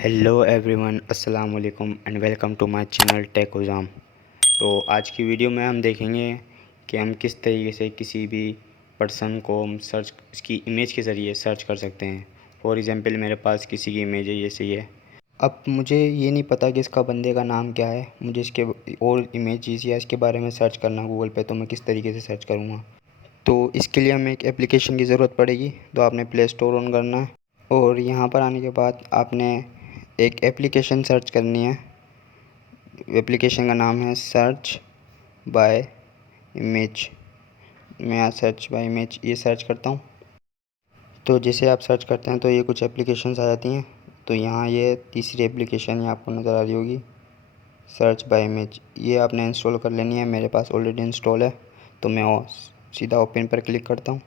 Hello everyone, अस्सलाम वालेकुम and welcome to my channel tech Uzam. तो आज की वीडियो में हम देखेंगे कि हम किस तरीके से किसी भी पर्सन को हम सर्च इसकी इमेज के ज़रिए सर्च कर सकते हैं। फॉर एग्ज़ाम्पल मेरे पास किसी की इमेज है, जैसे ये। अब मुझे ये नहीं पता कि इसका बंदे का नाम क्या है, मुझे इसके और इमेजेस या इसके बारे में सर्च करना गूगल पे, तो मैं किस तरीके से सर्च करूँगा। तो इसके लिए हमें एक एप्लीकेशन की ज़रूरत पड़ेगी। तो आपने प्ले स्टोर ऑन करना है और यहाँ पर आने के बाद आपने एक एप्लीकेशन सर्च करनी है। एप्लीकेशन का नाम है सर्च बाय इमेज। मैं यहाँ सर्च बाय इमेज ये सर्च करता हूँ। तो जैसे आप सर्च करते हैं तो ये कुछ एप्लीकेशंस आ जाती हैं। तो यहाँ ये तीसरी एप्लीकेशन ये आपको नज़र आ रही होगी, सर्च बाय इमेज। ये आपने इंस्टॉल कर लेनी है। मेरे पास ऑलरेडी इंस्टॉल है, तो मैं सीधा ओपन पर क्लिक करता हूँ।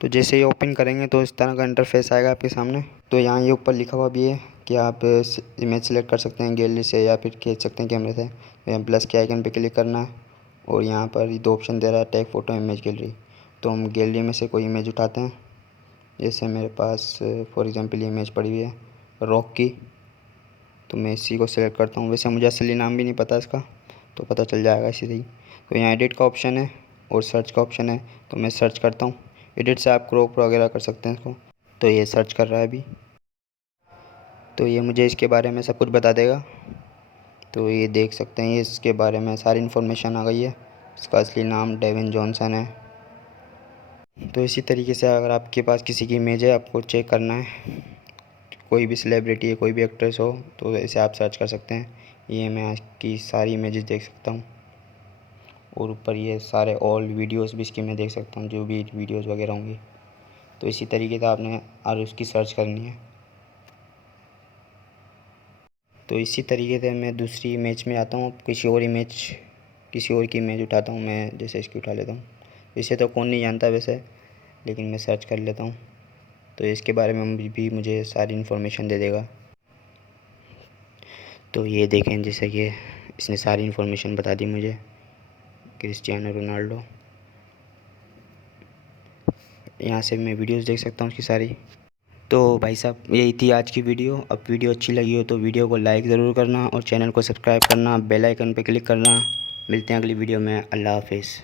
तो जैसे ही ओपन करेंगे तो इस तरह का इंटरफेस आएगा आपके सामने। तो यहाँ ये ऊपर लिखा हुआ भी है कि आप इमेज सेलेक्ट कर सकते हैं गैलरी से या फिर खींच सकते हैं कैमरे से। तो यहाँ प्लस के आइकन पे क्लिक करना है और यहाँ पर 2 ऑप्शन दे रहा है, टेक फ़ोटो, इमेज गैलरी। तो हम गैलरी में से कोई इमेज उठाते हैं। जैसे मेरे पास फॉर एग्ज़ाम्पल ये इमेज पड़ी हुई है रॉक की, तो मैं इसी को सिलेक्ट करता हूँ। वैसे मुझे असली नाम भी नहीं पता इसका, तो पता चल जाएगा इसी से ही। तो यहाँ एडिट का ऑप्शन है और सर्च का ऑप्शन है, तो मैं सर्च करता हूँ। एडिट से आप क्रॉप वगैरह कर सकते हैं इसको। तो ये सर्च कर रहा है अभी, तो ये मुझे इसके बारे में सब कुछ बता देगा। तो ये देख सकते हैं, ये इसके बारे में सारी इन्फॉर्मेशन आ गई है। इसका असली नाम डेविन जॉनसन है। तो इसी तरीके से अगर आपके पास किसी की इमेज है, आपको चेक करना है, कोई भी सेलिब्रिटी है, कोई भी एक्ट्रेस हो, तो इसे आप सर्च कर सकते हैं। ये मैं आज की सारी इमेजेस देख सकता हूँ और ऊपर ये सारे ऑल वीडियोस भी इसकी मैं देख सकता हूँ, जो भी वीडियोस वगैरह होंगी। तो इसी तरीके से आपने और उसकी सर्च करनी है। तो इसी तरीके से मैं दूसरी इमेज में आता हूँ, किसी और की इमेज उठाता हूँ। मैं जैसे इसकी उठा लेता हूँ। इसे तो कौन नहीं जानता वैसे, लेकिन मैं सर्च कर लेता हूँ। तो इसके बारे में भी मुझे सारी इन्फॉर्मेशन दे देगा। तो ये देखें, जैसे कि इसने सारी इन्फॉर्मेशन बता दी मुझे, क्रिस्टियानो रोनाल्डो। यहाँ से मैं वीडियोस देख सकता हूँ उसकी सारी। तो भाई साहब, यही थी आज की वीडियो। अब वीडियो अच्छी लगी हो तो वीडियो को लाइक ज़रूर करना और चैनल को सब्सक्राइब करना, बेल आइकन पर क्लिक करना। मिलते हैं अगली वीडियो में। अल्लाह हाफिज़।